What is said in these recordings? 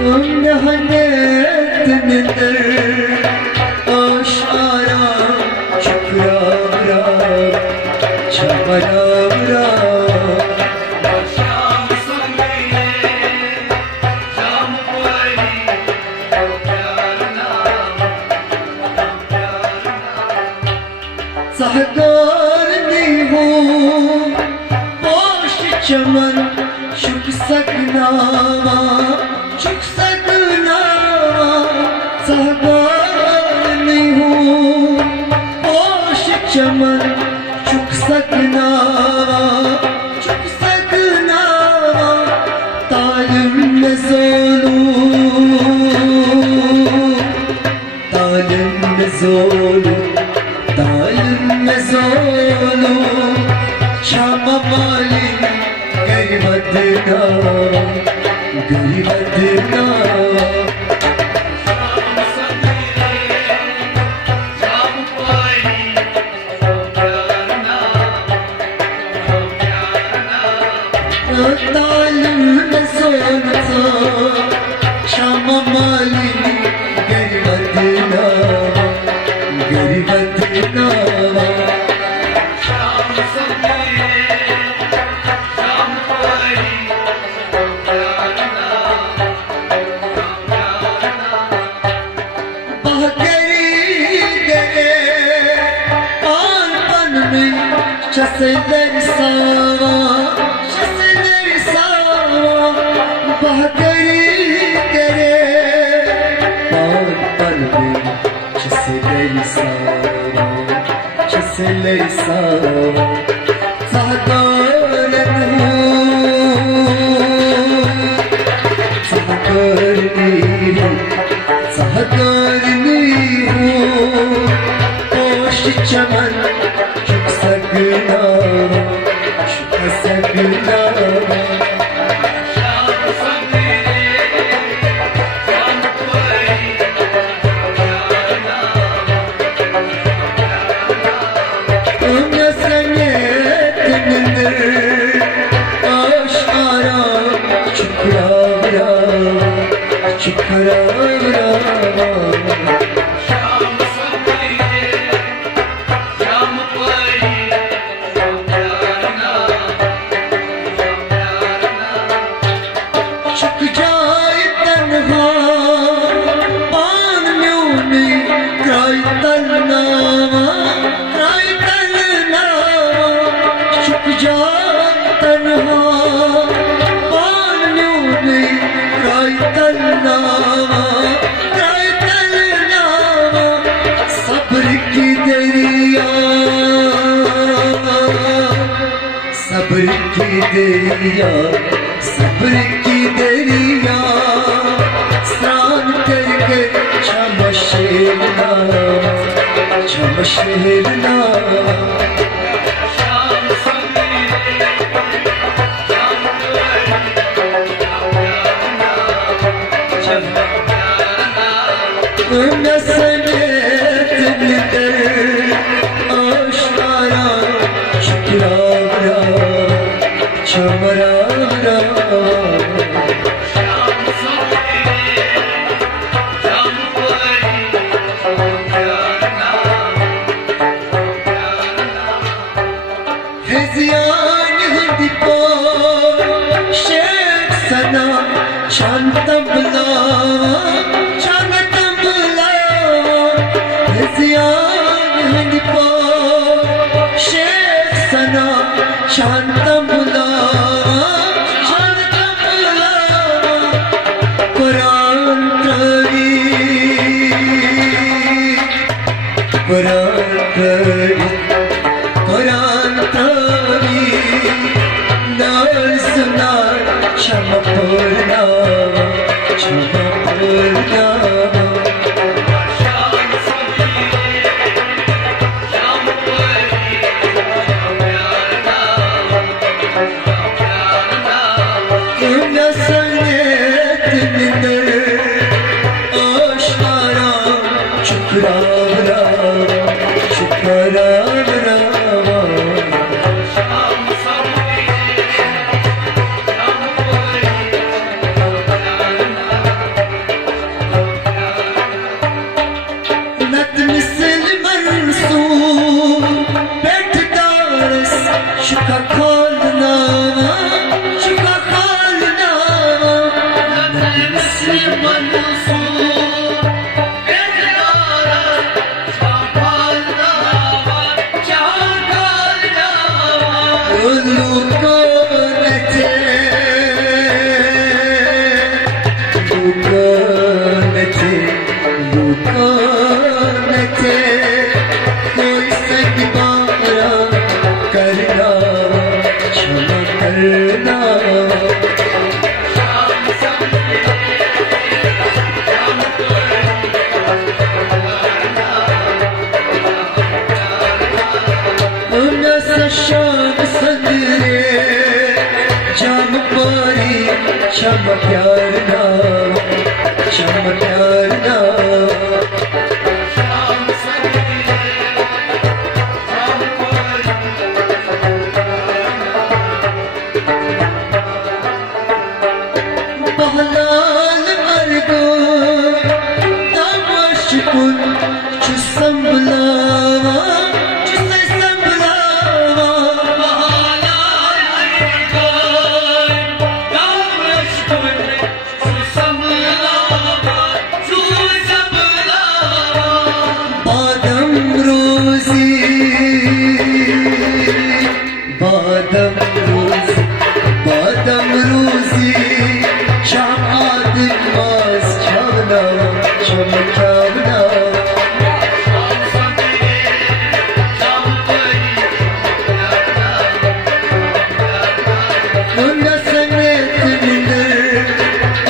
Nihayetinidir aşara şükravra çamaravra Sahgarni ho boş çaman şuk saknava şuk saknava Sahgarni ho boş çaman şuk saknava şuk saknava talim mezolu talim mezolu Talim mezolu Şam'a malin Garibatına Garibatına Talim mezolu Şam'a malin Garibatına Garibatına Çaseler sağa, çaseler sağa, bahçeli gere. Par parve, çaseler sağa, çaseler sağa. Sahgarın hu, sahgarın hu, hoş çaman. Sakına, şüphe sakına Ömre senetinidir aşara Çukravra, çukravra Sabır ki deriya, sabır ki deriya Sran karke çamaşırla, çamaşırla Ömre senetinidir aşkara şükravra çamaravra Hezyan hedipo şek sana çantam bulawa çantam bulawa Hezyan hedipo şek sana çantam bulawa çantam bulawa Kur'an tarih Kur'an tarih Kur'an tarih Dar sunar Şama purna Şama क्षम प्यार ना, क्षम प्यार ना। बहलाल Ergo तमशकुन चुसंबलावा बादम रोजी शाद मास छावना चमकावना संगीत निंदर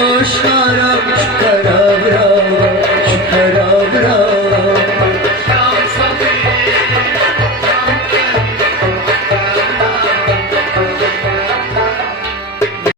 ओशा